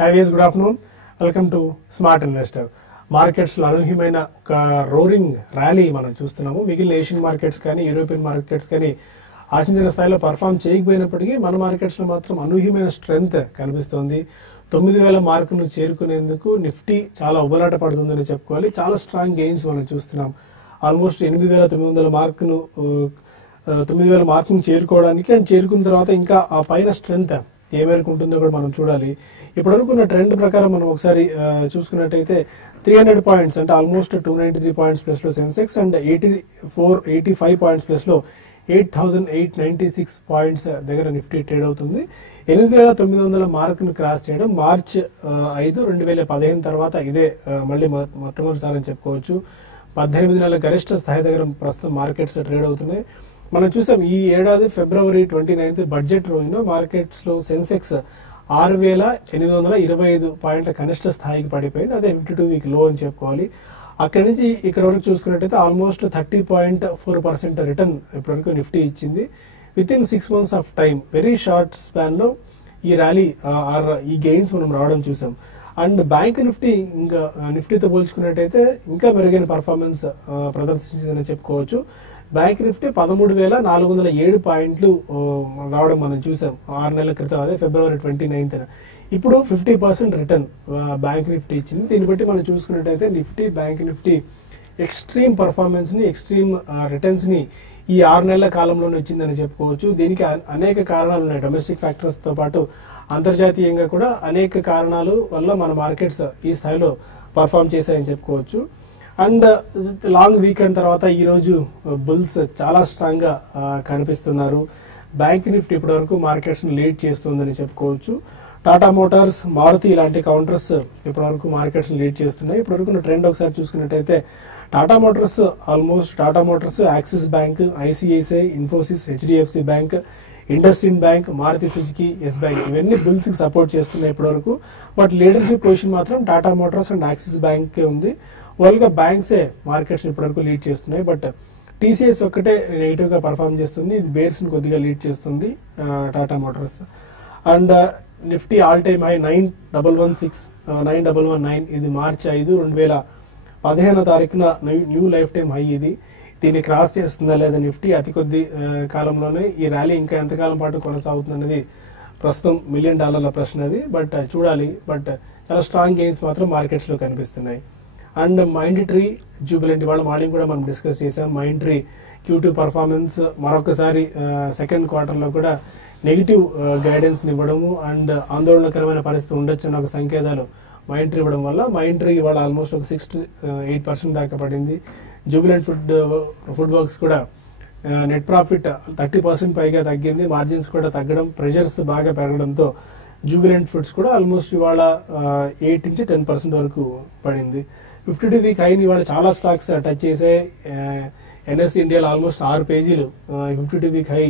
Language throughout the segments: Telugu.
Hi guys, good afternoon. Welcome to Smart Investor. Markets లో అనూహ్యమైన ఒక రోరింగ్ ర్యాలీ మనం చూస్తున్నాము. మిగిలిన ఏషియన్ మార్కెట్స్ కానీ యూరోపియన్ మార్కెట్స్ కానీ ఆశించిన స్థాయిలో పర్ఫామ్ చేయకపోయినప్పటికీ మన మార్కెట్స్ లో మాత్రం అనూహ్యమైన స్ట్రెంగ్త్ కనిపిస్తోంది. 9,000 మార్కును చేరుకునేందుకు నిఫ్టీ చాలా ఉబలాట పడుతుందని చెప్పుకోవాలి. చాలా స్ట్రాంగ్ గెయిన్స్ మనం చూస్తున్నాం. ఆల్మోస్ట్ 8,900 మార్కును 9,000 మార్కును చేరుకోవడానికి అండ్ చేరుకున్న తర్వాత ఇంకా ఆ పైన స్ట్రెంగ్త్ ఏ మేరకు ఉంటుందో కూడా మనం చూడాలి. ఇప్పటివరకు ఉన్న ట్రెండ్ ప్రకారం మనం ఒకసారి చూసుకున్నట్టయితే 300 పాయింట్స్ అంటే ఆల్మోస్ట్ 293 పాయింట్స్ ప్లస్ లో సెన్సెక్స్ అండ్ 85 పాయింట్స్ ప్లస్ లో 8,896 పాయింట్స్ దగ్గర నిఫ్టీ ట్రేడ్ అవుతుంది. 8,900 మార్కును క్రాస్ చేయడం మార్చ్ 5, 2015 తర్వాత ఇదే మళ్ళీ మొట్టమొదటిసారి అని చెప్పుకోవచ్చు. 18 నెలల గరిష్ట స్థాయి దగ్గర ప్రస్తుతం మార్కెట్స్ ట్రేడ్ అవుతున్నాయి. మనం చూసాం ఈ ఏడాది ఫిబ్రవరి 29 బడ్జెట్ రోజున మార్కెట్స్ లో సెన్సెక్స్ 6,825 పాయింట్ల కనిష్ట స్థాయికి పడిపోయింది. అదే 52 వీక్ లో అని చెప్పుకోవాలి. అక్కడి నుంచి ఇక్కడ వరకు చూసుకున్నట్టయితే ఆల్మోస్ట్ 30.4% రిటర్న్ ఇప్పటివరకు నిఫ్టీ ఇచ్చింది. With in 6 months of time, very short span లో ఈ ర్యాలీ ఈ గెయిన్స్ మనం రావడం చూసాం. అండ్ బ్యాంక్ నిఫ్టీ ఇంకా నిఫ్టీతో పోల్చుకున్నట్టయితే ఇంకా మెరుగైన పర్ఫార్మెన్స్ ప్రదర్శించిందని చెప్పుకోవచ్చు. బ్యాంక్ నిఫ్టీ 13,407 పాయింట్లు రావడం మనం చూసాం 6 నెలల క్రితం, అదే ఫిబ్రవరి 29న. ఇప్పుడు 50% రిటర్న్ బ్యాంక్ నిఫ్టీ ఇచ్చింది. దీన్ని బట్టి మనం చూసుకున్నట్టయితే Nifty, bank Nifty extreme performance ని, ఎక్స్ట్రీమ్ రిటర్న్స్ ని ఈ 6 నెలల కాలంలోనే వచ్చిందని చెప్పుకోవచ్చు. దీనికి అనేక కారణాలు ఉన్నాయి. డొమెస్టిక్ ఫ్యాక్టర్స్ తో పాటు అంతర్జాతీయంగా కూడా అనేక కారణాలు వల్ల మన మార్కెట్స్ ఈ స్థాయిలో పర్ఫార్మ్ చేశాయని చెప్పుకోవచ్చు. అండ్ లాంగ్ వీకెండ్ తర్వాత ఈ రోజు బుల్స్ చాలా స్ట్రాంగ్ గా కనిపిస్తున్నారు. బ్యాంక్ నిఫ్టీ ఇప్పటి వరకు మార్కెట్స్ ను లీడ్ చేస్తుందని చెప్పుకోవచ్చు. టాటా మోటార్స్, మారుతి ఇలాంటి కౌంటర్స్ ఇప్పటి వరకు మార్కెట్స్ ను లీడ్ చేస్తున్నాయి. ఇప్పటి వరకు ట్రెండ్ ఒకసారి చూసుకున్నట్టయితే Tata Motors, Axis Bank, ICICI, Infosys, HDFC Bank, IndusInd Bank, Maruti Suzuki, Yes Bank ఇవన్నీ బుల్స్ కి సపోర్ట్ చేస్తున్నాయి ఇప్పటి వరకు. బట్ లీడర్షిప్ పొజిషన్ మాత్రం Tata Motors and Axis Bank ఉంది. వరల్డ్ గా బ్యాంక్సే మార్కెట్స్ ఇప్పటివరకు లీడ్ చేస్తున్నాయి. బట్ టీసీఎస్ ఒక్కటే నెగిటివ్ గా పర్ఫామ్ చేస్తుంది. ఇది బేర్స్ ని కొద్దిగా లీడ్ చేస్తుంది Tata Motors. And Nifty all time high 9,119. ఇది మార్చి 5, 2015 తారీఖున న్యూ లైఫ్ టైమ్ హై. ఇది దీన్ని క్రాస్ చేస్తుందా లేదా నిఫ్టీ అతి కొద్ది కాలంలోనే. ఈ ర్యాలీ ఇంకా ఎంతకాలం పాటు కొనసాగుతుంది అనేది ప్రస్తుతం $1 మిలియన్ ప్రశ్న అది. బట్ చూడాలి. బట్ చాలా స్ట్రాంగ్ గెయిన్స్ మాత్రం మార్కెట్స్ లో కనిపిస్తున్నాయి. అండ్ మైండ్ ట్రీ, జూబిలెంట్ ఇవాళ మార్నింగ్ కూడా మనం డిస్కస్ చేసాం. మైండ్ ట్రీ Q2 పర్ఫార్మెన్స్ మరొకసారి సెకండ్ క్వార్టర్ లో కూడా నెగిటివ్ గైడెన్స్ ఇవ్వడము అండ్ ఆందోళనకరమైన పరిస్థితి ఉండొచ్చు అన్న ఒక సంకేతాలు మైండ్ ట్రీ ఇవ్వడం వల్ల మైండ్ ట్రీ ఇవాళ ఆల్మోస్ట్ ఒక 6 to 8% దాకా పడింది. జూబిలెంట్ ఫుడ్ వర్క్స్ కూడా నెట్ ప్రాఫిట్ 30% పైగా తగ్గింది. మార్జిన్స్ కూడా తగ్గడం, ప్రెషర్స్ బాగా పెరగడంతో జూబిలెంట్ ఫుడ్స్ కూడా ఆల్మోస్ట్ ఇవాళ 8 నుంచి 10% వరకు పడింది. 52 వీక్ హైని ఇవాళ చాలా స్టాక్స్ టచ్ చేసాయి. ఎన్ఎస్సి ఇండియాలో ఆల్మోస్ట్ 6 పేజీలు 52 వీక్ హై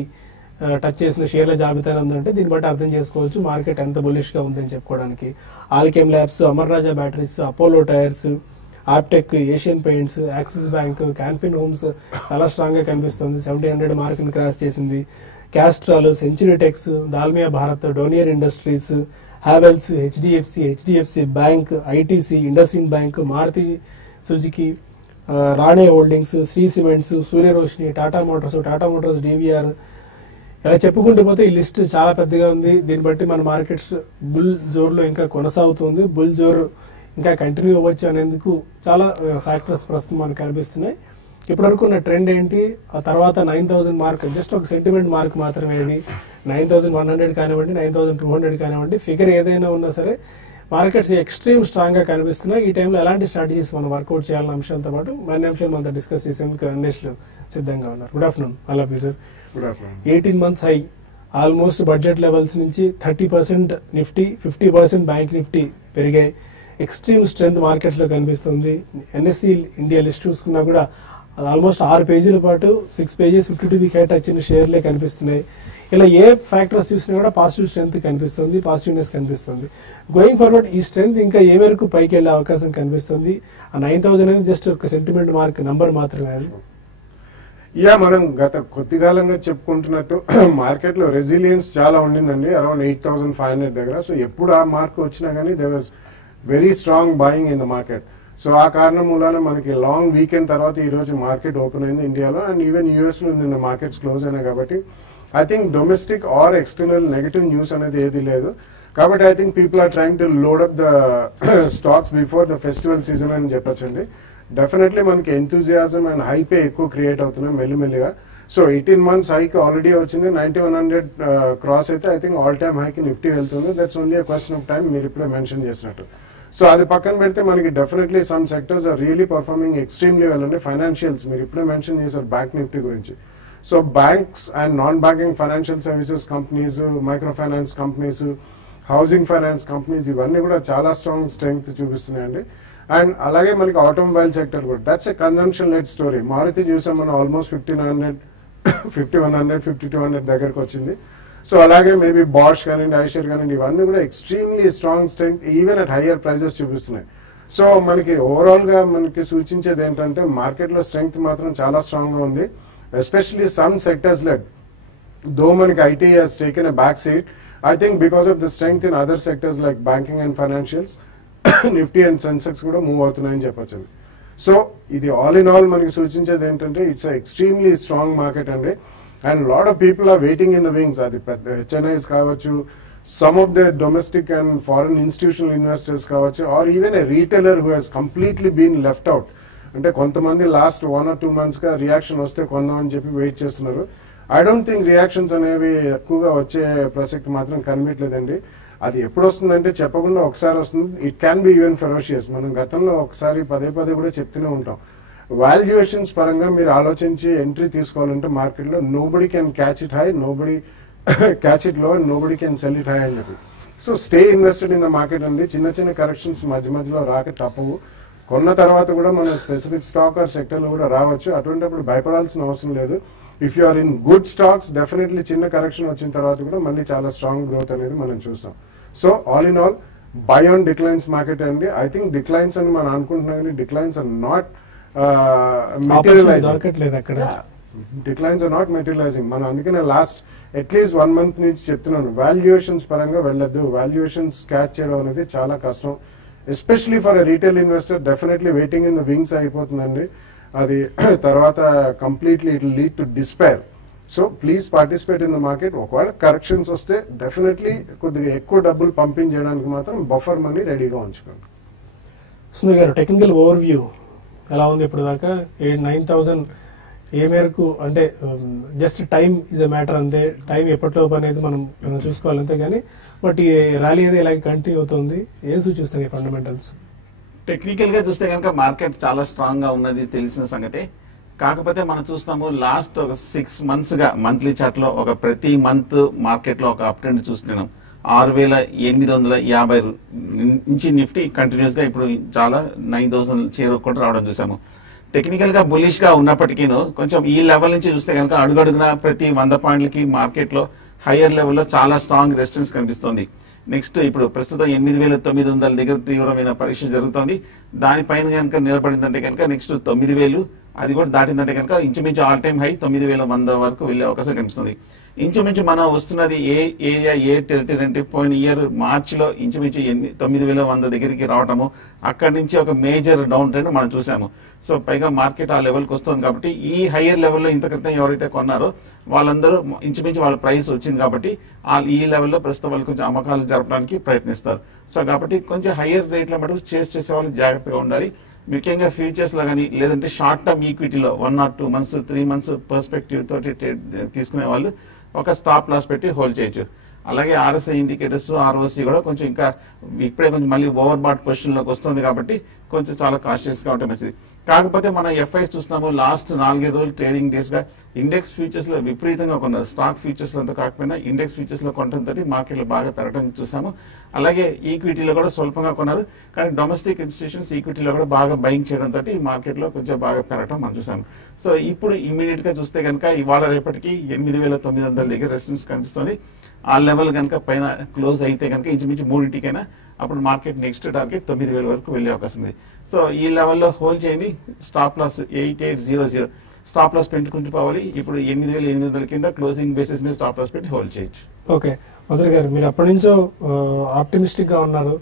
టచ్ చేసిన షేర్ల జాబితానే ఉందంటే దీన్ని బట్టి అర్థం చేసుకోవచ్చు మార్కెట్ ఎంత బులిష్ గా ఉందని చెప్పుకోవడానికి. Alkem Labs, Amara Raja Batteries, Apollo Tyres, Aptech, Asian Paints, Axis Bank, Canfin Homes చాలా స్ట్రాంగ్ గా కనిపిస్తుంది. 1700 మార్కును క్రాస్ చేసింది. Castrol, Century Tex, Dalmia Bharat, Donear Industries, Havells, HDFC Bank, ITC, IndusInd Bank, Maruti Suzuki, Rane Holdings, Shree Cements, Surya Roshni, Tata Motors DVR, ఇలా చెప్పుకుంటూ పోతే ఈ లిస్ట్ చాలా పెద్దగా ఉంది. దీన్ని బట్టి మన మార్కెట్స్ బుల్ జోర్ లో ఇంకా కొనసాగుతుంది. బుల్ జోర్ ఇంకా కంటిన్యూ అవ్వచ్చు అనేందుకు చాలా ఫ్యాక్టర్స్ ప్రస్తుతం మనకు కనిపిస్తున్నాయి. ఇప్పటివరకు ఉన్న ట్రెండ్ ఏంటి, ఆ తర్వాత 9,000 మార్క్ జస్ట్ ఒక సెంటిమెంట్ మార్క్ మాత్రమే. ఇది 9,100 కానివ్వండి, 9,200 కానివ్వండి, ఫిగర్ ఏదైనా ఉన్నా సరే మార్కెట్స్ ఎక్స్ట్రీమ్ స్ట్రాంగ్ గా కనిపిస్తున్నాయి. ఈ టైంలో ఎలాంటి స్ట్రాటజీస్ మనం వర్కౌట్ చేయాలన్న అంశాలతో పాటు మరిన్ని అంశాలు మనతో డిస్కస్ చేసేందుకు అన్వేషలు సిద్ధంగా ఉన్నారు. Good afternoon. I love you sir. 18 months high, almost budget levels నుంచి 30% నిఫ్టీ, 50% బ్యాంక్ నిఫ్టీ పెరిగాయి. ఎక్స్ట్రీమ్ స్ట్రెంత్ మార్కెట్స్ లో కనిపిస్తుంది. ఎన్ఎస్సి ఇండియా లిస్ట్ చూసుకున్నా కూడా ఆల్మోస్ట్ 6 పేజీల పాటు 6 pages 52 వీక్ హై టచ్ అయిన షేర్లే కనిపిస్తున్నాయి. ఇలా ఏ ఫ్యాక్టర్స్ చూసినా కూడా పాజిటివ్ స్ట్రెంత్ కనిపిస్తుంది, పాజిటివ్నెస్ కనిపిస్తుంది. గోయింగ్ ఫార్వర్డ్ ఈ స్ట్రెంత్ ఇంకా ఏ మేరకు పైకి వెళ్లే అవకాశం కనిపిస్తుంది? ఆ 9,000 అనేది జస్ట్ ఒక సెంటిమెంట్ మార్క్ నంబర్ మాత్రమే. అది మనం గత కొద్ది కాలంగా చెప్పుకుంటున్నట్టు మార్కెట్ లో రెసిలియన్స్ చాలా ఉండిందండి, అరౌండ్ 8,500 దగ్గర. సో ఎప్పుడు ఆ మార్క్ వచ్చినా కానీ there was very strong buying in the market. So ఆ కారణం మూలాన మనకి లాంగ్ వీకెండ్ తర్వాత ఈ రోజు మార్కెట్ ఓపెన్ అయింది ఇండియాలో, అండ్ ఈవెన్ యూఎస్ లో నిన్న మార్కెట్స్ క్లోజ్ అయినాయి. కాబట్టి I think domestic or external negative news అనేది ఏది లేదు. కాబట్టి I think people are trying to load up the stocks before the festival season అని చెప్పొచ్చండి. డెఫినెట్లీ మనకి ఎంతూజియాజం అండ్ హైపే ఎక్కువ క్రియేట్ అవుతున్నాయి మెల్లిమెల్లిగా. సో 18 months హైక్ ఆల్రెడీ వచ్చింది, 9100 క్రాస్ అయితే I think all time high Nifty వెళ్తుంది. That's only a question of time, మీరు ఇప్పుడే మెన్షన్ చేసినట్టు. సో అది పక్కన పెడితే మనకి definitely some sectors are really performing extremely well అండి. ఫైనాన్షియల్స్ మీరు ఇప్పుడే మెన్షన్ చేశారు బ్యాంక్ నిఫ్టీ గురించి. So banks and non banking financial services companies, micro finance companies, housing finance companies ఇవన్నీ కూడా చాలా స్ట్రాంగ్ స్ట్రెంగ్త్ చూపిస్తున్నాయండి. అండ్ అలాగే మనకి ఆటోమొబైల్ సెక్టర్ కూడా that's a consumption lead story. Maruti చూసాం మనం ఆల్మోస్ట్ 1,500, 5,100, 5,200 దగ్గరకు వచ్చింది. సో అలాగే మేబీ బాష్ కానివ్వండి, ఐషర్ కానివ్వండి, ఇవన్నీ కూడా extremely strong strength even at higher prices చూపిస్తున్నాయి. సో మనకి ఓవరాల్ గా మనకి సూచించేది ఏంటంటే మార్కెట్ లో స్ట్రెంగ్త్ మాత్రం చాలా స్ట్రాంగ్ గా ఉంది, ఎస్పెషల్లీ సమ్ సెక్టర్స్ లెడ్. దో మనకి IT has taken a back seat, I think because of the strength in other sectors like banking and financials, Nifty and Sensex కూడా మూవ్ అవుతున్నాయని చెప్పొచ్చు. సో ఇది ఆల్ ఇన్ ఆల్ మనకి సూచించేది ఏంటంటే ఇట్స్ ఎక్స్ట్రీమ్లీ స్ట్రాంగ్ మార్కెట్ అండి. And lot of people are waiting in the wings. అది పెద్ద హెచ్ఎన్ఐస్ కావచ్చు, some of the domestic and foreign institutional investors కావచ్చు, or even a retailer who has completely been left out. అంటే కొంతమంది లాస్ట్ 1 or 2 months గా రియాక్షన్ వస్తే కొందామని చెప్పి వెయిట్ చేస్తున్నారు. ఐ డోంట్ థింక్ రియాక్షన్స్ అనేవి ఎక్కువగా వచ్చే ప్రసక్తి మాత్రం కనిపించలేదండి. అది ఎప్పుడు వస్తుందంటే చెప్పకుండా ఒకసారి వస్తుంది. It can be even ferocious. మనం గతంలో ఒకసారి పదే పదే కూడా చెప్తూనే ఉంటాం, వాల్యుయేషన్స్ పరంగా మీరు ఆలోచించి ఎంట్రీ తీసుకోవాలంటే మార్కెట్లో nobody can catch it high, nobody catch it low, nobody can sell it high అని చెప్పి. So stay invested in the market అండి. చిన్న చిన్న కరెక్షన్స్ మధ్య మధ్యలో రాక తప్పవు. కొన్న తర్వాత కూడా మన స్పెసిఫిక్ స్టాక్ ఆర్ సెక్టర్ లో కూడా రావచ్చు. అటువంటిప్పుడు భయపడాల్సిన అవసరం లేదు. If you are in good stocks definitely చిన్న కరెక్షన్ వచ్చిన తర్వాత కూడా మళ్ళీ చాలా స్ట్రాంగ్ గ్రోత్ అనేది మనం చూస్తాం. So all in all buy on declines market అండి. ఐ థింక్ డిక్లైన్స్ అని మనం అనుకుంటున్నాం కానీ declines are not materialising. Declines are not materialising. మనం అందుకనే లాస్ట్ అట్లీస్ట్ 1 month నుంచి చెప్తున్నాను, వాల్యుయేషన్స్ పరంగా వెళ్ళొద్దు. వాల్యుయేషన్స్ క్యాచ్ చేయడం అనేది చాలా కష్టం, especially for a retail investor. Definitely waiting in the wings అయిపోతుందండి. అది తర్వాత completely it lead to despair. So please participate in the market. ఒకవేళ కరెక్షన్స్ వస్తే డెఫినెట్లీ కొద్దిగా ఎక్కువ డబ్బులు పంపింగ్ చేయడానికి మాత్రం బఫర్ మనీ రెడీగా ఉంచుకోండి. సునీల్ గారు, టెక్నికల్ ఓవర్ వ్యూ ఎలా ఉంది ఇప్పుడు దాకా? 9,000 ఏ మేరకు అంటే just time is a matter అంతే, టైం ఎప్పటిలోపు అనేది మనం చూసుకోవాలి అంతే. కానీ బట్ ఈ ర్యాలీ అనేది ఇలాగే కంటిన్యూ అవుతుంది. ఏం సూచిస్తున్నాయి ఫండమెంటల్స్? టెక్నికల్ గా చూస్తే కనుక మార్కెట్ చాలా స్ట్రాంగ్ గా ఉన్నది తెలిసిన సంగతే. కాకపోతే మనం చూస్తాము లాస్ట్ ఒక 6 months గా మంత్లీ చార్ట్ లో ఒక ప్రతి మంత్ మార్కెట్ లో ఒక అప్ ట్రెండ్ చూస్తున్నాం. 6,850 నుంచి నిఫ్టీ కంటిన్యూస్ గా ఇప్పుడు చాలా 9,000 చేరుకుంటూ రావడం చూసాము. టెక్నికల్ గా బులిష్ గా ఉన్నప్పటికీను కొంచెం ఈ లెవెల్ నుంచి చూస్తే కనుక అడుగడుగున ప్రతి 100 పాయింట్లకి మార్కెట్ లో హయ్యర్ లెవెల్లో చాలా స్ట్రాంగ్ రెసిస్టెన్స్ కనిపిస్తుంది. నెక్స్ట్ ఇప్పుడు ప్రస్తుతం 8,900 దగ్గర తీవ్రమైన పరీక్ష జరుగుతోంది. దానిపైన కనుక నిలబడిందంటే కనుక నెక్స్ట్ 9,000 అది కూడా దాటిందంటే కనుక ఇంచుమించు ఆల్ టైమ్ హై 9,100 వరకు వెళ్లే అవకాశం కనిపిస్తుంది. ఇంచుమించు మనం వస్తున్నది ఏ ఏరియా ఏ టెరిటరీ అంటే పోయిన ఇయర్ మార్చ్ లో ఇంచుమించు 9,100 దగ్గరికి రావటము, అక్కడి నుంచి ఒక మేజర్ డౌన్ ట్రెండ్ మనం చూసాము. సో పైగా మార్కెట్ ఆ లెవెల్కి వస్తుంది కాబట్టి ఈ హయ్యర్ లెవెల్లో ఇంత క్రితం ఎవరైతే కొన్నారో వాళ్ళందరూ ఇంచుమించు వాళ్ళ ప్రైస్ వచ్చింది కాబట్టి ఈ లెవెల్లో ప్రస్తుతం వాళ్ళు కొంచెం అమ్మకాలు జరపడానికి ప్రయత్నిస్తారు. సో కాబట్టి కొంచెం హయ్యర్ రేట్ల మటుకు చేసే వాళ్ళు జాగ్రత్తగా ఉండాలి. ముఖ్యంగా ఫ్యూచర్స్ లో కానీ లేదంటే షార్ట్ టర్మ్ ఈక్విటీలో 1 or 2 months 3 months పర్స్పెక్టివ్ తోటి తీసుకునే వాళ్ళు ఒక స్టాప్ లాస్ పెట్టి హోల్డ్ చేయొచ్చు. అలాగే ఆర్ఎస్ఐ ఇండికేటర్స్, ఆర్ఓసి కూడా కొంచెం ఇంకా ఇప్పుడే కొంచెం మళ్ళీ ఓవర్ బాట్ పొజిషన్ లోకి వస్తుంది కాబట్టి కొంచెం చాలా కాన్షియస్ గా ఉంటే మంచిది. కాకపోతే మనం ఎఫ్ఐస్ చూస్తున్నాము లాస్ట్ 4-5 రోజులు ట్రేడింగ్ డేస్ గా ఇండెక్స్ ఫ్యూచర్స్ లో విపరీతంగా కొన్నారు. స్టాక్ ఫ్యూచర్స్ లో అంతా కాకపోయినా ఇండెక్స్ ఫ్యూచర్స్ లో కొనడంతో మార్కెట్ లో బాగా పెరగడం చూసాము. అలాగే ఈక్విటీలో కూడా స్వల్పంగా కొన్నారు, కానీ డొమెస్టిక్ ఇన్స్టిట్యూషన్స్ ఈక్విటీలో కూడా బాగా బయింగ్ చేయడంతో మార్కెట్ లో కొంచెం బాగా పెరగడం మనం చూసాము. సో ఇప్పుడు ఇమీడియట్ గా చూస్తే కనుక ఇవాళ రేపటికి 8,900 దగ్గర రెసిస్టెన్స్ కనిపిస్తుంది. ఆ లెవెల్ కనుక పైన క్లోజ్ అయితే కనుక ఇంచుమించు 3టికైనా అప్పుడు మార్కెట్ నెక్స్ట్ టార్గెట్ 9,000 వరకు వెళ్లే అవకాశం ఉంది. సో ఈ లెవెల్లో హోల్డ్ చేయండి. Stop loss 8,800. స్టాప్ లాస్ పెట్టుకుంటూ పోవాలి. ఇప్పుడు 8,800 కింద క్లోజింగ్ బేసిస్ మీద స్టాప్ లాస్ పెట్టి హోల్డ్ చేయొచ్చు. ఓకే వసీర్ గారు, మీరు అప్పటి నుంచో ఆప్టిమిస్టిక్ గా ఉన్నారు.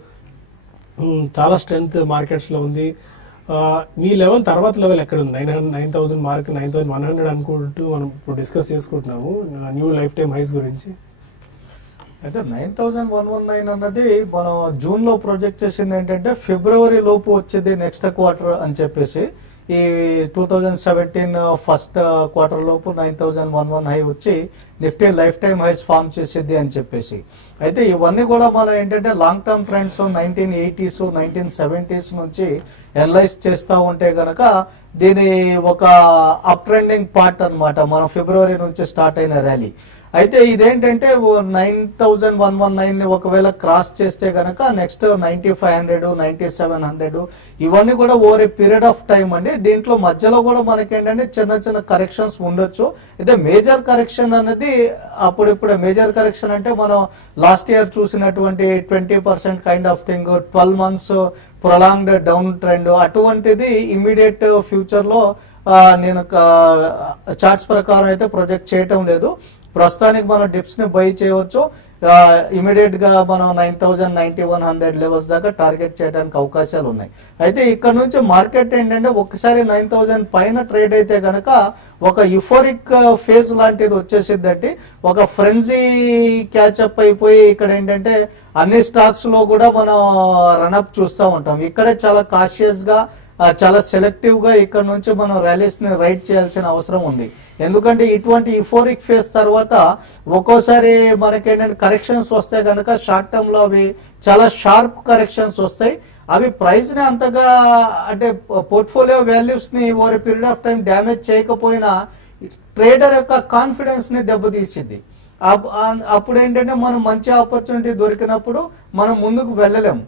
చాలా స్ట్రెంగ్త్ మార్కెట్స్ లో ఉంది. మీ లెవెల్ తర్వాత లెవెల్ ఎక్కడ ఉంది? 9,000 మార్క్, 9,100 అనుకుంటూ మనం ఇప్పుడు డిస్కస్ చేసుకుంటున్నాము న్యూ లైఫ్ టైమ్ హైస్ గురించి. అయితే 9,119 అన్నది మనం జూన్ లో ప్రొజెక్ట్ చేసింది ఏంటంటే ఫిబ్రవరి లోపు వచ్చేది నెక్స్ట్ క్వార్టర్ అని చెప్పేసి. ఈ 2017 ఫస్ట్ క్వార్టర్ లోపు 9,111 హై వచ్చి Nifty lifetime highs form చేసేది అని చెప్పేసి. అయితే ఇవన్నీ కూడా మనం ఏంటంటే long term trends 1980s 1970s నుంచి అనలైజ్ చేస్తూ ఉంటే గనక దీని ఒక అప్ ట్రెండింగ్ పార్ట్ అన్నమాట మనం ఫిబ్రవరి నుంచి స్టార్ట్ అయిన ర్యాలీ. అయితే ఇదేంటంటే 9,119 ని ఒకవేళ క్రాస్ చేస్తే గనక నెక్స్ట్ 9,500 9,700 ఇవన్నీ కూడా over a period of time అండి. దీంట్లో మధ్యలో కూడా మనకి ఏంటంటే చిన్న చిన్న కరెక్షన్స్ ఉండొచ్చు. అయితే మేజర్ కరెక్షన్ అనేది అప్పుడిప్పుడే మేజర్ కరెక్షన్ అంటే మనం లాస్ట్ ఇయర్ చూసినటువంటి 20% kind of thing, 12 months prolonged down trend, అటువంటిది ఇమీడియట్ ఫ్యూచర్ లో నేను చార్ట్స్ ప్రకారం అయితే ప్రొజెక్ట్ చేయటం లేదు. ప్రస్తుతానికి మనం డిప్స్ ని బై చేయవచ్చు. ఇమీడియట్ గా మనం 9,000 9,100 లెవెల్స్ దాకా టార్గెట్ చేయడానికి అవకాశాలు ఉన్నాయి. అయితే ఇక్కడ నుంచి మార్కెట్ ఏంటంటే ఒకసారి 9,000 పైన ట్రేడ్ అయితే గనక ఒక యుఫోరిక్ ఫేజ్ లాంటిది వచ్చేసిద్దంటే ఒక ఫ్రెంజీ క్యాచ్అప్ అయిపోయి ఇక్కడ ఏంటంటే అన్ని స్టాక్స్ లో కూడా మనం రన్అప్ చూస్తూ ఉంటాం. ఇక్కడే చాలా కాషియస్ గా చాలా సెలెక్టివ్ గా ఇక్కడ నుంచి మనం ర్యాలీస్ ని రైడ్ చేయాల్సిన అవసరం ఉంది. ఎందుకంటే ఇటువంటి యుఫోరిక్ ఫేజ్ తర్వాత ఒక్కోసారి మనకేంటంటే కరెక్షన్స్ వస్తాయి కనుక షార్ట్ టర్మ్ లో అవి చాలా షార్ప్ కరెక్షన్స్ వస్తాయి. అవి ప్రైస్ ని అంతగా అంటే పోర్ట్ఫోలియో వాల్యూస్ ని over period of time damage చేయకపోయినా ట్రేడర్ యొక్క కాన్ఫిడెన్స్ ని దెబ్బతీసింది. అప్పుడు ఏంటంటే మనం మంచి ఆపర్చునిటీ దొరికినప్పుడు మనం ముందుకు వెళ్ళలేము.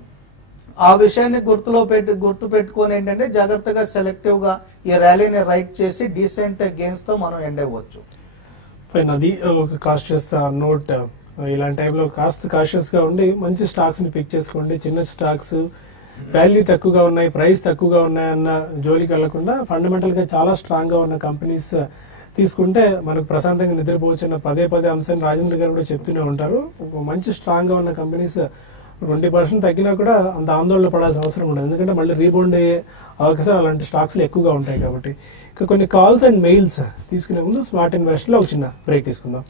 ఆ విషయాన్ని గుర్తు పెట్టుకొని ఏంటంటే జాగ్రత్తగా సెలెక్టివ్ గా ఈ ర్యాలీని రైట్ చేసి డీసెంట్ గెయిన్స్ తో మనం ఎండ్ అవ్వచ్చు. ఫైన్, అది ఒక కాషియస్ నోట్. ఇలాంటి టైంలో కాస్త కాషియస్ గా ఉండి మంచి స్టాక్స్ ని పిక్ చేసుకోండి. చిన్న స్టాక్స్ వాల్యూ తక్కువగా ఉన్నాయి, ప్రైస్ తక్కువగా ఉన్నాయన్న జోలికి వెళ్లకుండా ఫండమెంటల్ గా చాలా స్ట్రాంగ్ గా ఉన్న కంపెనీస్ తీసుకుంటే మనకు ప్రశాంతంగా నిద్రపోవచ్చిన పదే అంశాన్ని రాజేంద్ర గారు కూడా చెప్తూనే ఉంటారు. మంచి స్ట్రాంగ్ గా ఉన్న కంపెనీస్ 20% తగ్గినా కూడా అంత ఆందోళన పడాల్సిన అవసరం ఉండదు. ఎందుకంటే మళ్ళీ రీబౌండ్ అయ్యే అవకాశాలు అలాంటి స్టాక్స్ లో ఎక్కువగా ఉంటాయి కాబట్టి. ఇక కొన్ని కాల్స్ అండ్ మెయిల్స్ తీసుకునే ముందు స్మార్ట్ ఇన్వెస్ట్ లో ఒక చిన్న బ్రేక్ తీసుకుందాం.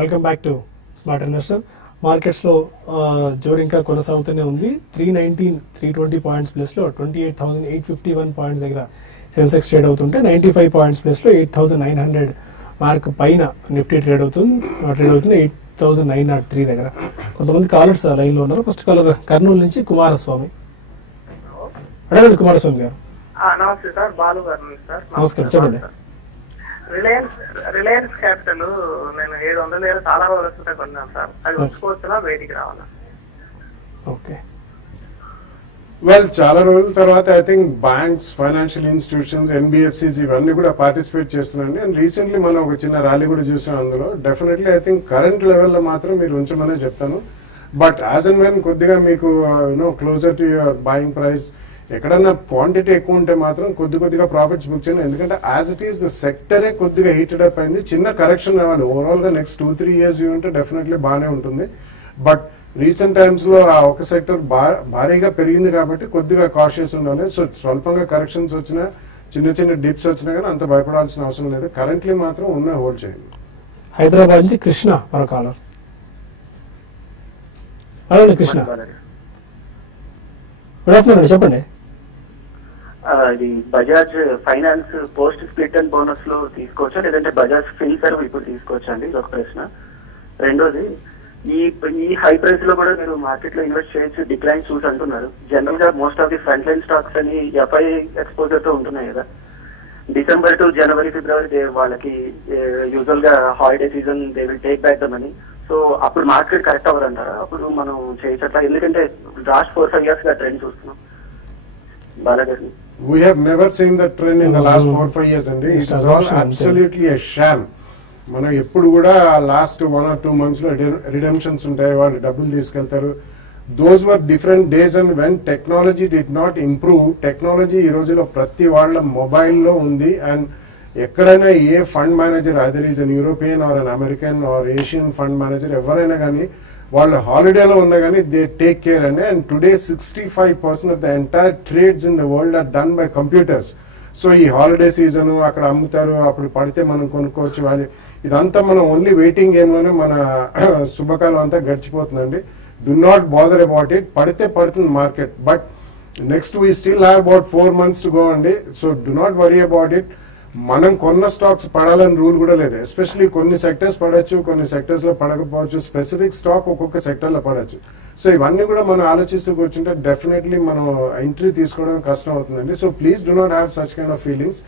Welcome back to smart investor. Markets లో జోరు ఇంకా కొనసాగుతూనే ఉంది. 320 పాయింట్స్ ప్లస్ లో 28,851 పాయింట్స్ దగ్గర సెన్సెక్స్ ట్రేడ్ అవుతుంటే 95 పాయింట్స్ ప్లస్ లో 8,900 మార్క్ పైన నిఫ్టీ ట్రేడ్ అవుతుంది 8,903 దగ్గర. కొంతమంది కాలర్స్ లైన్ లో ఉన్నారు. ఫస్ట్ కాలర్ కర్నూలు నుంచి కుమారస్వామి. అడగండి కుమారస్వామి గారు. నమస్తే సార్, బాలు గారు సార్. నమస్కారం, చెప్పండి. రిలయన్స్ క్యాపిటల్ నేను 700 చాలా రోజులు కొన్నాను సార్. అది వచ్చుకోవచ్చునా బయటికి రావాలా? ఓకే, వెల్ చాలా రోజుల తర్వాత I think banks, financial institutions, NBFCs ఇవన్నీ కూడా పార్టిసిపేట్ చేస్తున్నాయండి. అండ్ రీసెంట్లీ మనం ఒక చిన్న ర్యాలీ కూడా చూసాం. అందులో డెఫినెట్లీ ఐ థింక్ కరెంట్ లెవెల్లో మాత్రం మీరు ఉంచమనే చెప్తాను. బట్ యాజ్ అండ్ వెన్ కొద్దిగా మీకు closer to your buying price ఎక్కడన్నా క్వాంటిటీ ఎక్కువ ఉంటే మాత్రం కొద్దిగా ప్రాఫిట్స్ బుక్ చేయండి. ఎందుకంటే యాజ్ ఇట్ ఈస్ ద సెక్టరే కొద్దిగా హీటెడ్ అప్ అయింది. చిన్న కరెక్షన్ రావాలి. ఓవరాల్ గా నెక్స్ట్ 2-3 years ఉంటే డెఫినెట్లీ బాగానే ఉంటుంది. బట్ రీసెంట్ టైమ్స్ లో ఆ ఒక సెక్టర్ భారీగా పెరిగింది కాబట్టి కొద్దిగా కాషియస్ ఉండాలి. సో స్వల్పంగా కరెక్షన్స్ వచ్చినా, చిన్న డిప్స్ వచ్చినా కానీ అంత భయపడాల్సిన అవసరం లేదు. కరెంట్లీ మాత్రం ఉన్న హోల్డ్ చేయండి. హైదరాబాద్ నుంచి కృష్ణ మరో కాలర్. అదే కృష్ణ, గుడ్ ఆఫ్టర్నూన్, చెప్పండి. ఇది Bajaj finance post split and bonus లో తీసుకోవచ్చా, లేదంటే బజాజ్ ఫిన్సర్వ్ ఇప్పుడు తీసుకోవచ్చా అండి? ఇది ఒక ప్రశ్న. రెండోది, ఈ హై ప్రైస్ లో కూడా మీరు మార్కెట్ లో ఇన్వెస్ట్ చేయొచ్చు, డిక్లైన్ చూసి అంటున్నారు. జనరల్ గా most of the front line stocks అని ఎఫ్ఐ ఎక్స్పోజర్ తో ఉంటున్నాయి కదా. డిసెంబర్ టు జనవరి ఫిబ్రవరి వాళ్ళకి యూజువల్ గా holiday season they will take back the money. So అప్పుడు మార్కెట్ కరెక్ట్ అవ్వదంటారా? అప్పుడు మనం చేయొచ్చట్లా? ఎందుకంటే లాస్ట్ 4-5 years గా ట్రెండ్ చూస్తున్నాం. బాలాగారిని We have never seen that trend in the last 4-5 years, and it is all absolutely a sham. మనం ఎప్పుడు కూడా లాస్ట్ 1 or 2 months లో రిడెంప్షన్స్ ఉంటాయి, వాళ్ళు డబ్బులు తీసుకెళ్తారు. Those were different days. And when technology did not improve, technology ఈ రోజులో ప్రతి వాళ్ళ మొబైల్లో ఉంది. అండ్ ఎక్కడైనా ఏ fund manager, either is an European or an American or Asian fund manager, ఎవరైనా కానీ వాళ్ళు హాలిడేలో ఉన్నా కానీ దే టేక్ కేర్ అండి. And today 65% of the entire trades in the world are done by computers. So ఈ హాలిడే సీజన్ అక్కడ అమ్ముతారు, అప్పుడు పడితే మనం కొనుక్కోవచ్చు. వాళ్ళు ఇదంతా మనం ఓన్లీ వెయిటింగ్ గేమ్ లోనే మన శుభకాలం అంతా గడిచిపోతుందండి. Do not bother about it. పడితే పడుతుంది మార్కెట్, but next we still have about 4 months to go అండి. So do not worry about it. మనం కొన్న స్టాక్స్ పడాలని రూల్ కూడా లేదు. ఎస్పెషల్లీ కొన్ని సెక్టర్స్ పడవచ్చు, కొన్ని సెక్టర్స్ లో పడకపోవచ్చు. స్పెసిఫిక్ స్టాక్ ఒక్కొక్క సెక్టర్ లో పడవచ్చు. సో ఇవన్నీ కూడా మనం ఆలోచిస్తూ కూర్చుంటే డెఫినెట్లీ మనం ఎంట్రీ తీసుకోవడం కష్టం అవుతుందండి. So please do not have such kind of feelings.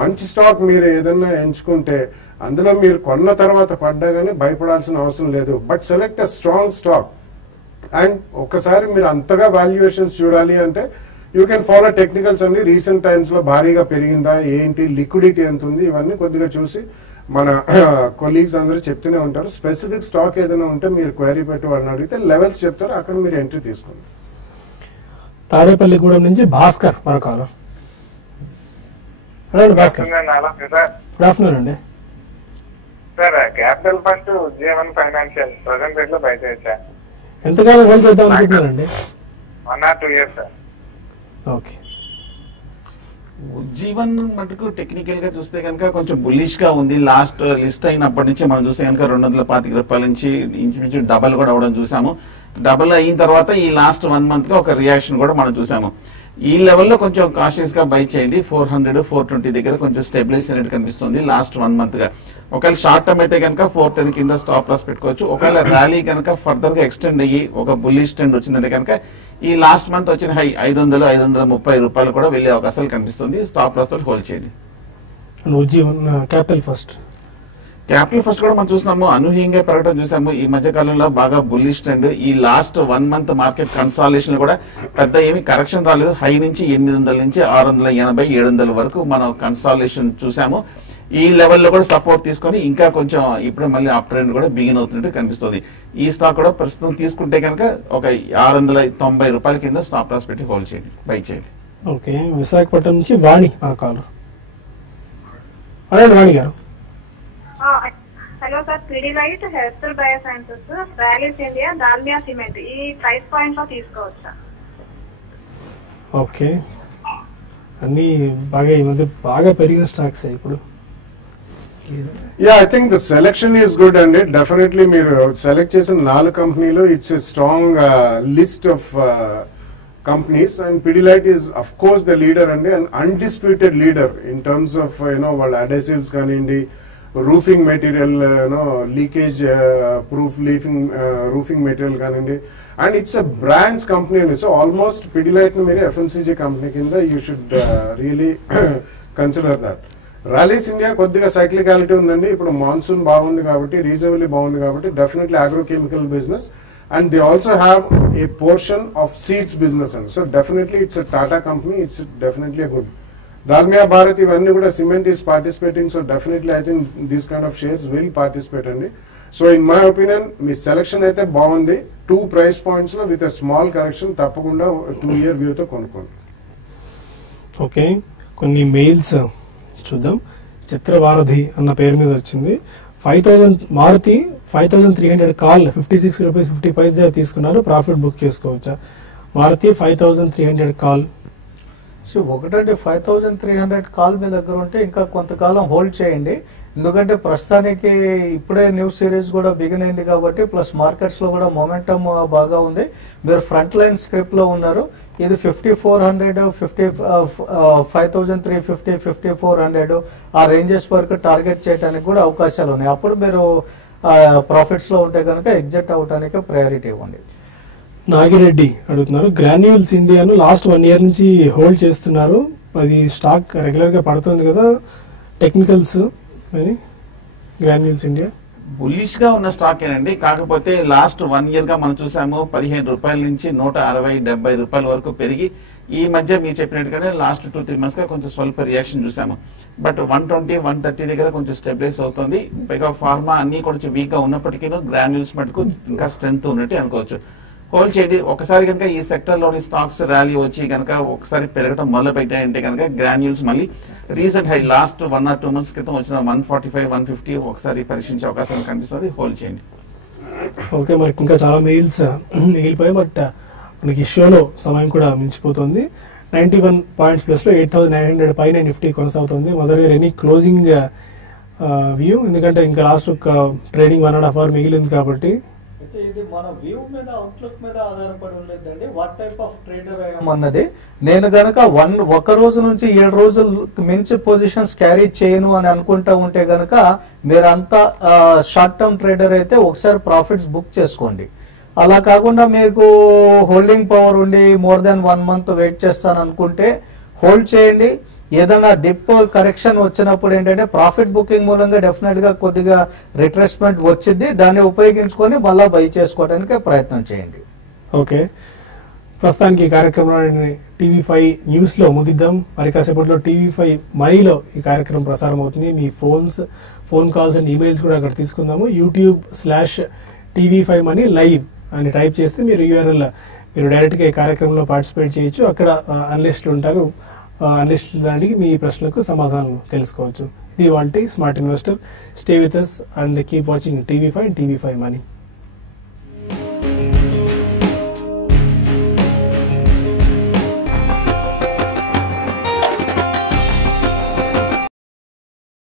మంచి స్టాక్ మీరు ఏదైనా ఎంచుకుంటే అందులో మీరు కొన్న తర్వాత పడ్డా కానీ భయపడాల్సిన అవసరం లేదు. But select a strong stock. And ఒక్కసారి మీరు అంతగా వాల్యుయేషన్స్ చూడాలి అంటే యూ కెన్ ఫాలో టెక్నికల్స్ అండి. రీసెంట్ టైమ్స్ లో భారీగా పెరిగిందా ఏంటి, లిక్విడిటీ ఎంత ఉంది, ఇవన్నీ కొద్దిగా చూసి మన కొలీగ్స్ అందరూ చెప్తూనే ఉంటారు. స్పెసిఫిక్ స్టాక్ ఏదైనా ఉంటే మీరు క్వైరీ పెట్టి వాళ్ళని అడిగితే లెవెల్స్ చెప్తారు, అక్కడ మీరు ఎంట్రీ తీసుకోండి. తాడేపల్లిగూడెం నుంచి భాస్కర్ మరొక భాస్కర్, గుడ్ ఆఫ్టర్నూన్ అండి. Sir capital first Jeevan financial present rate లో బయట వచ్చా. ఎంతకాలం హోల్డ్ చేద్దాం అనుకుంటున్నారండి? 1 or 2 years sir. Okay. Ujjivan మటుకు టెక్నికల్ గా చూస్తే కనుక కొంచెం బుల్లిష్ గా ఉంది. లాస్ట్ లిస్ట్ అయినప్పటి నుంచి మనం చూస్తే కనుక 225 రూపాయల నుంచి ఇంచుమించు డబల్ కూడా అవడం చూసాము. డబల్ అయిన తర్వాత ఈ లాస్ట్ 1 month గా ఒక రియాక్షన్ కూడా మనం చూసాము. ఈ లెవెల్లో కొంచెం కాషియస్ గా బై చేయండి. 400, 420 దగ్గర కొంచెం స్టెబిలైజ్ అయినట్టు కనిపిస్తుంది లాస్ట్ 1 month గా. ఒకవేళ షార్ట్ టర్మ్ అయితే కనుక 410 కింద స్టాప్ లాస్ పెట్టుకోవచ్చు. ఒకవేళ ర్యాలీ కనుక ఫర్దర్ గా ఎక్స్టెండ్ అయ్యి ఒక బుల్లిష్ ట్రెండ్ వచ్చిందంటే కనుక ఈ లాస్ట్ మంత్ వచ్చిన హై 500, 530 రూపాయలు కూడా వెళ్లే అవకాశాలు కనిపిస్తుంది. స్టాప్ లాస్ తోటి హోల్డ్ చేయండి. క్యాపిటల్ ఫస్ట్ కూడా మనం చూస్తున్నాము, అనూహ్యంగా పెరగడం చూసాము. ఈ మధ్య కాలంలో బాగా బుల్లిష్ ట్రెండ్. ఈ లాస్ట్ 1 month మార్కెట్ కన్సాలిడేషన్ కూడా పెద్ద ఏమి కరెక్షన్ రాలేదు. హై నుంచి 800 నుంచి 680, 700 వరకు మనం కన్సాలిడేషన్ చూసాము. ఈ లెవెల్లో కూడా సపోర్ట్ తీసుకొని ఇంకా కొంచెం ఇప్పుడు మళ్ళీ అప్ ట్రెండ్ కూడా బిగిన్ అవుతున్నట్టు కనిపిస్తుంది. ఈ స్టాక్ కూడా ప్రస్తుతం తీసుకుంటే కనుక ఒక 690 రూపాయల కింద స్టాప్ లాస్ పెట్టి హోల్డ్ చేయండి, బై చేయండి. ఓకే. విశాఖపట్నం నుంచి వాణి మన కాల్. అదే వాణి గారు. Hello sir, Pidilite, health biosciences, rallies India, Dalmia cement ఈ ప్రైస్ పాయింట్ లో తీసుకోవచ్చా? ఓకే. అన్ని బాగా ఈ మధ్య బాగా పెరిగిన స్టాక్స్ ఇప్పుడు. Yeah, I think the selection is good and it definitely మీరు సెలెక్ట్ చేసిన 4 కంపెనీలు it's a strong list of companies and Pidilite is of course the leader అండి, and undisputed leader in terms of వాళ్ళ అడెసివ్స్ కానివ్వండి, roofing material leakage proof roofing material కానివ్వండి, and it's a brands company అండి. సో ఆల్మోస్ట్ పిడిలైట్ ని మీరు FMCG కంపెనీ కింద you should really consider that. Rallis India కొద్దిగా సైక్లికాలిటీ ఉందండి. ఇప్పుడు మాన్సూన్ బాగుంది కాబట్టి, రీజనబుల్లీ బాగుంది కాబట్టి definitely agrochemical business and they also have a portion of seeds business అండి. So definitely it's Tata company, it's definitely good. Dalmia Bharat ఇవన్నీ కూడా cement is participating. So definitely I think these kind of shares will participate అండి. సో ఇన్ మై ఒపీనియన్ మీ సెలక్షన్ అయితే బాగుంది. 2 price points లో విత్ స్మాల్ కరెక్షన్ తప్పకుండా 2 year వ్యూతో కొనుక్కోండి. ఓకే. కొన్ని మెయిల్స్ చూద్దాం. చిత్రవారధి అన్న పేరు మీద వచ్చింది. 5000 మారుతి 5300 కాల్ 56 రూపీస్ 50 పైస్ దగ్గర తీసుకున్నారు. ప్రాఫిట్ బుక్ చేసుకోవచ్చా? మారుతి 5300 కాల్. సో ఒకటంటే 5300 కాల్ మీ దగ్గర ఉంటే ఇంకా కొంతకాలం హోల్డ్ చేయండి. ఎందుకంటే ప్రస్తుతానికి ఇప్పుడే న్యూ సిరీస్ కూడా బిగిన్ అయింది కాబట్టి, ప్లస్ మార్కెట్స్ లో కూడా మొమెంటమ్ బాగా ఉంది. మీరు ఫ్రంట్ లైన్ స్క్రిప్ట్ లో ఉన్నారు. ఇది 5400, 5350, 5400 ఆ రేంజెస్ వరకు టార్గెట్ చేయడానికి కూడా అవకాశాలు ఉన్నాయి. అప్పుడు మీరు ప్రాఫిట్స్ లో ఉంటే కనుక ఎగ్జిట్ అవడానికి ప్రయారిటీ ఇవ్వండి. నాగిరెడ్డి అడుగుతున్నారు, గ్రాన్యూల్స్ ఇండియాను లాస్ట్ 1 year నుంచి హోల్డ్ చేస్తున్నారు. అది స్టాక్ రెగ్యులర్ గా పడుతుంది కదా, టెక్నికల్స్ అని. గ్రాన్యూల్స్ ఇండియా బుల్లిష్ గా ఉన్న స్టాక్ ఏనండి. కాకపోతే లాస్ట్ 1 year గా మనం చూసాము 15 రూపాయల నుంచి 160, 70 రూపాయల వరకు పెరిగి ఈ మధ్య మీరు చెప్పినట్టుగానే లాస్ట్ 2-3 months గా కొంచెం స్వల్ప రియాక్షన్ చూసాము. బట్ 120-130 దగ్గర కొంచెం స్టెబిలైజ్ అవుతుంది. పైగా ఫార్మా అన్ని కొంచెం వీక్ గా ఉన్నప్పటికీ గ్రాన్యూల్స్ మటుకు ఇంకా స్ట్రెంత్ ఉన్నట్టు అనుకోవచ్చు. హోల్డ్ చేయండి. ఒకసారి కనుక ఈ సెక్టర్ లోని స్టాక్స్ ర్యాలీ వచ్చి కనుక ఒకసారి పెరగడం మొదలు పెట్టాయంటే కనుక గ్రాన్యూల్స్ మళ్ళీ recent high last 1 or 2 months క్రితం వచ్చిన 145-150 ఒకసారి పరీక్షించే అవకాశం కనిపిస్తుంది. హోల్డ్ చేయండి. ఓకే, మనకి ఇంకా చాలా మెయిల్స్ మిగిలిపోయాయి. బట్ మనకి షోలో సమయం కూడా మించిపోతుంది. 91 పాయింట్స్ ప్లస్ లో 8,900 పైన నిఫ్టీ కొనసాగుతుంది. మజర్ గారు ఎనీ క్లోజింగ్ వ్యూ, ఎందుకంటే ఇంకా లాస్ట్ ట్రేడింగ్ 1.5 hour మిగిలింది కాబట్టి. అయితే ఇది మన వ్యూ మీద అవుట్లుక్ మీద ఆధారపడి ఉండలేదండి. వాట్ టైప్ ఆఫ్ ట్రేడర్ అన్నది నేను గనక ఒక రోజు నుంచి 7 రోజులు మించి పొజిషన్స్ క్యారీ చేయను అని అనుకుంటా ఉంటే గనక మీరంతా షార్ట్ టర్మ్ ట్రేడర్ అయితే ఒకసారి ప్రాఫిట్స్ బుక్ చేసుకోండి. అలా కాకుండా మీకు హోల్డింగ్ పవర్ ఉండి మోర్ దాన్ 1 month వెయిట్ చేస్తాను అనుకుంటే హోల్డ్ చేయండి. ఏదైనా డిప్ కరెక్షన్ వచ్చినప్పుడు ఏంటంటే ప్రాఫిట్ బుకింగ్ మూలంగా డెఫినెట్ గా కొద్దిగా రిట్రెస్మెంట్ వచ్చింది, దాన్ని ఉపయోగించుకొని మళ్ళా బై చేసుకోవడానికి ప్రయత్నం చేయండి. ఓకే, ప్రస్తుతానికి ఈ కార్యక్రమాన్ని TV5 న్యూస్ లో ముగిద్దాం. మరి కాసేపట్లో TV5 మనీలో ఈ కార్యక్రమం ప్రసారం అవుతుంది. మీ ఫోన్ కాల్స్ అండ్ ఈమెయిల్స్ కూడా అక్కడ తీసుకుందాము. YouTube/TV5 మనీ లైవ్ అని టైప్ చేస్తే మీరు URL మీరు డైరెక్ట్ గా ఈ కార్యక్రమంలో పార్టిసిపేట్ చేయొచ్చు. అక్కడ అనలిస్టులు ఉంటారు. అనలిస్టులు దానికి మీ ప్రశ్నలకు సమాధానం తెలుసుకోవచ్చు. ఇది వాళ్ళ smart investor. Stay with us and keep watching TV5 and TV5 money.